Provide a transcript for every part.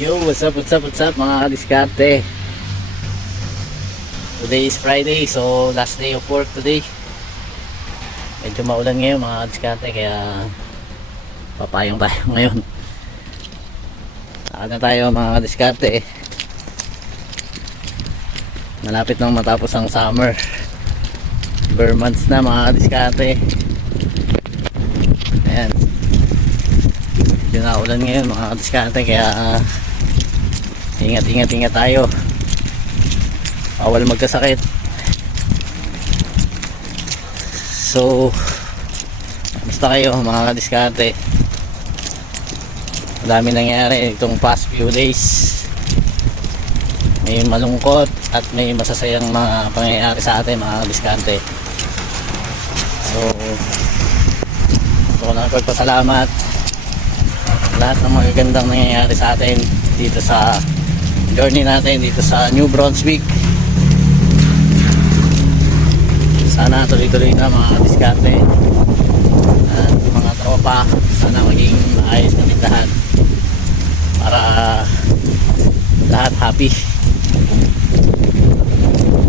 Yo, what's up mga kadiskarte. Today is Friday, so last day of work today. Medyo maulan ngayon mga kadiskarte, kaya papayong tayo ngayon. Saan na tayo mga kadiskarte. Malapit nang matapos ang summer. Bare months na mga kadiskarte. Ayan, medyo naulan ngayon mga kadiskarte, kaya ingat tayo, bawal magkasakit. So basta kayo mga kadiskarte, madami nangyari itong past few days. May malungkot at may masasayang mga pangyayari sa atin mga kadiskarte. So gusto ko lang pagpasalamat lahat ng magagandang nangyayari sa atin dito sa journey natin dito sa New Brunswick. Sana tuloy-tuloy na mga kadiskarte at mga tropa. Sana maging maayos na lahat para lahat happy.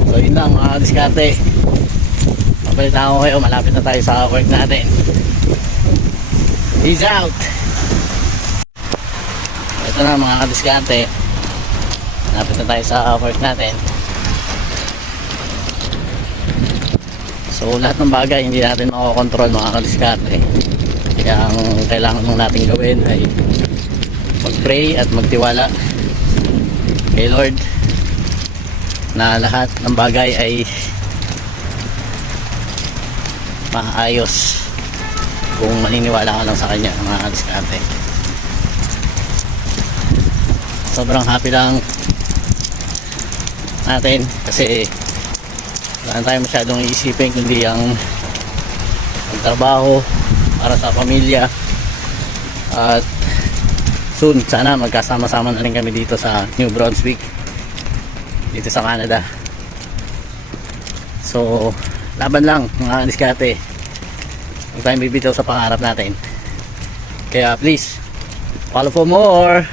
So yun lang mga kadiskarte, mapalitan ko kayo, malapit na tayo sa work natin. Peace out. Ito na mga kadiskarte, malapit na tayo sa work natin. So lahat ng bagay hindi natin makokontrol mga kadiskarte, kaya ang kailangan mong natin gawin ay mag-pray at magtiwala kay Lord na lahat ng bagay ay maayos kung maniniwala ka lang sa kanya mga kadiskarte. Sobrang happy lang natin kasi wala na tayo masyadong iisipin kundi ang magtrabaho para sa pamilya, at soon sana magkasama-sama na rin kami dito sa New Brunswick, dito sa Canada. So laban lang mga kadiskarte, huwag tayong bibitaw sa pangarap natin, kaya please follow for more.